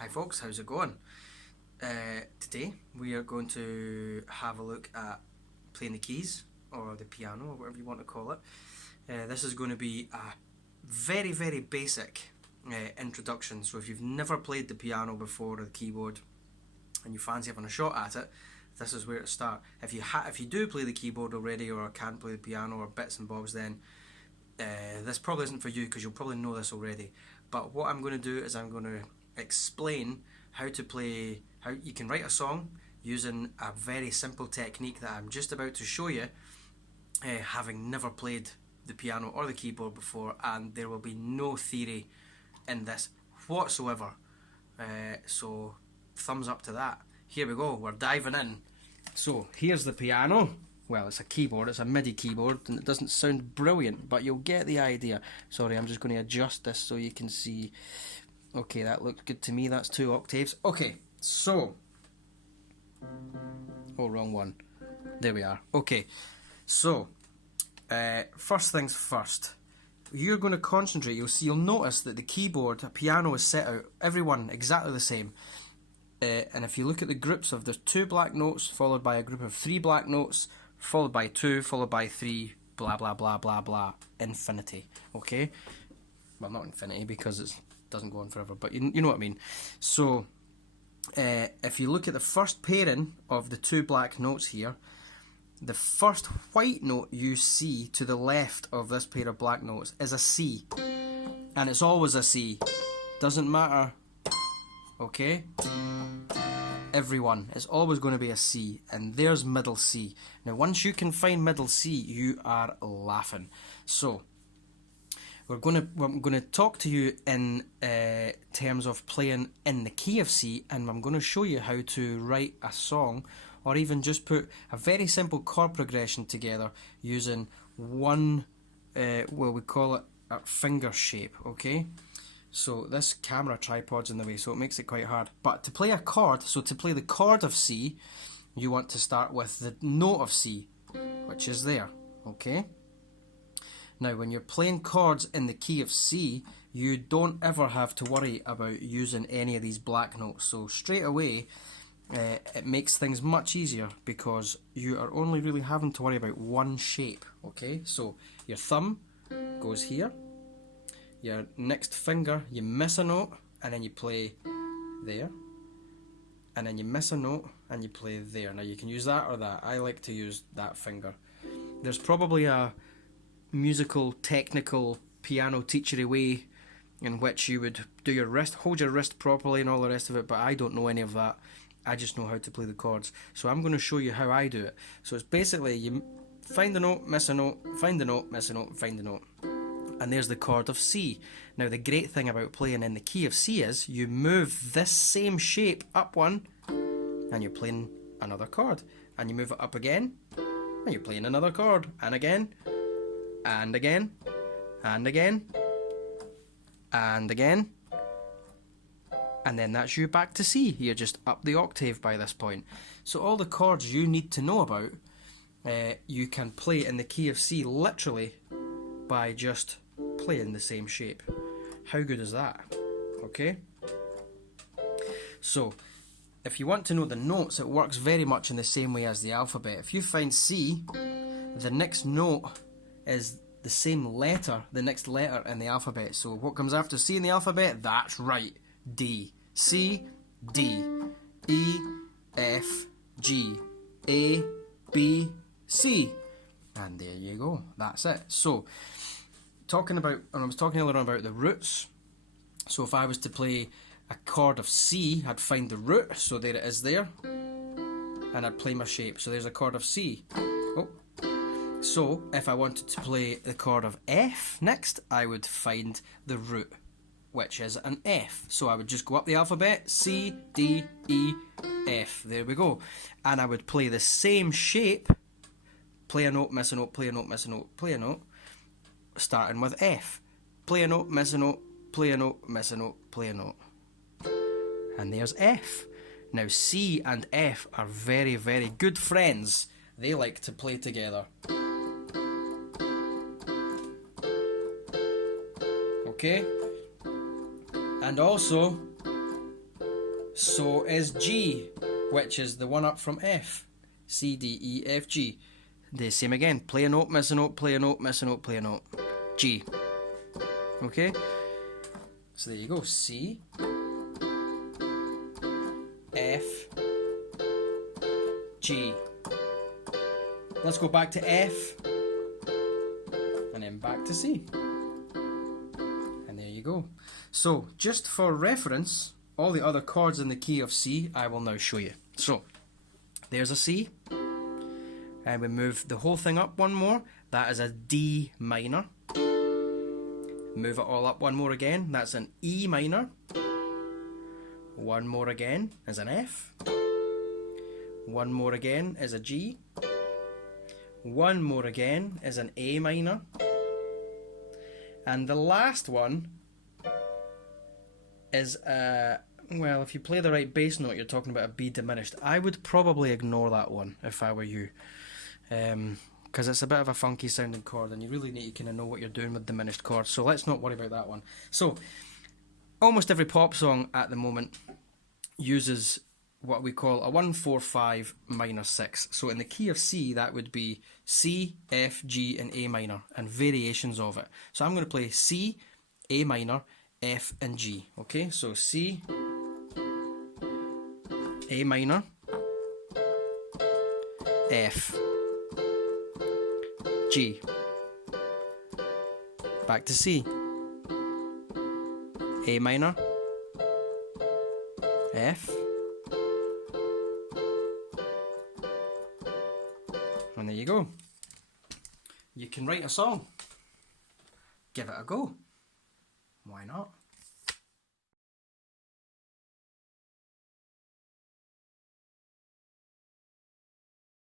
Hi folks, how's it going? Today we are going to have a look at playing the keys, or the piano, or whatever you want to call it. This is going to be a very, very basic introduction, so if you've never played the piano before, or the keyboard, and you fancy having a shot at it, this is where to start. If you do play the keyboard already, or can't play the piano, or bits and bobs, then this probably isn't for you, because you'll probably know this already. But what I'm going to do is I'm going to explain how you can write a song using a very simple technique that I'm just about to show you, having never played the piano or the keyboard before, and there will be no theory in this whatsoever. So thumbs up to that. Here we go, we're diving in. So here's the piano. Well, it's a keyboard, it's a MIDI keyboard, and it doesn't sound brilliant, but you'll get the idea. Sorry, I'm just going to adjust this so you can see. Okay, that looks good to me, that's 2 octaves. Okay, so... oh, wrong one. There we are. Okay, so, first things first. You're going to concentrate, you'll notice that the keyboard, a piano is set out, every one exactly the same. And if you look at the groups of, there's 2 black notes, followed by a group of 3 black notes, followed by 2, followed by 3, blah blah blah blah blah, infinity, okay? Well, not infinity, because it doesn't go on forever, but you know what I mean. So, if you look at the first pairing of the 2 black notes here, the first white note you see to the left of this pair of black notes is a C. And it's always a C. Doesn't matter, okay? Everyone, it's always going to be a C, and there's middle C. Now once you can find middle C, you are laughing. So I'm going to talk to you in terms of playing in the key of C, and I'm going to show you how to write a song, or even just put a very simple chord progression together using one, well, we call it a finger shape, okay? So this camera tripod's in the way, so it makes it quite hard. But to play a chord, so to play the chord of C, you want to start with the note of C, which is there, okay? Now, when you're playing chords in the key of C, you don't ever have to worry about using any of these black notes. So straight away, it makes things much easier, because you are only really having to worry about one shape, okay? So your thumb goes here. Your next finger, you miss a note, and then you play there. And then you miss a note, and you play there. Now you can use that or that. I like to use that finger. There's probably a musical, technical, piano teachery way in which you would do your wrist, hold your wrist properly and all the rest of it, but I don't know any of that. I just know how to play the chords. So I'm going to show you how I do it. So it's basically, you find a note, miss a note, find a note, miss a note, find a note. And there's the chord of C. Now the great thing about playing in the key of C is you move this same shape up one, and you're playing another chord. And you move it up again, and you're playing another chord. And again, and again, and again, and again. And then that's you back to C. You're just up the octave by this point. So all the chords you need to know about, you can play in the key of C literally by just playing the same shape. How good is that? Okay? So, if you want to know the notes, it works very much in the same way as the alphabet. If you find C, the next note is the same letter, the next letter in the alphabet. So what comes after C in the alphabet? That's right, D. C, D, E, F, G, A, B, C. And there you go, that's it. So, I was talking earlier on about the roots. So if I was to play a chord of C, I'd find the root, so there it is there, and I'd play my shape. So there's a chord of C. Oh. So if I wanted to play the chord of F next, I would find the root, which is an F. So I would just go up the alphabet, C, D, E, F. There we go. And I would play the same shape, play a note, miss a note, play a note, miss a note, play a note, starting with F. Play a note, miss a note, play a note, miss a note, play a note. And there's F. Now C and F are very, very good friends. They like to play together. Okay? And also, So is G, which is the one up from F. C, D, E, F, G. The same again. Play a note, miss a note, play a note, miss a note, play a note. G. Okay? So there you go. C, F, G. Let's go back to F, and then back to C. And there you go. So, just for reference, all the other chords in the key of C, I will now show you. So, there's a C, and we move the whole thing up one more. That is a D minor. Move it all up one more again. That's an E minor. One more again is an F. One more again is a G. One more again is an A minor. And the last one is a, well, if you play the right bass note, you're talking about a B diminished. I would probably ignore that one if I were you. Because it's a bit of a funky sounding chord and you really need to kind of know what you're doing with diminished chords. So let's not worry about that one. So, almost every pop song at the moment uses what we call a 1-4-5 minor 6. So in the key of C, that would be C, F, G and A minor and variations of it. So I'm going to play C, A minor, F and G. Okay, so C, A minor, F, G. Back to C. A minor, F, and there you go. You can write a song. Give it a go. Why not?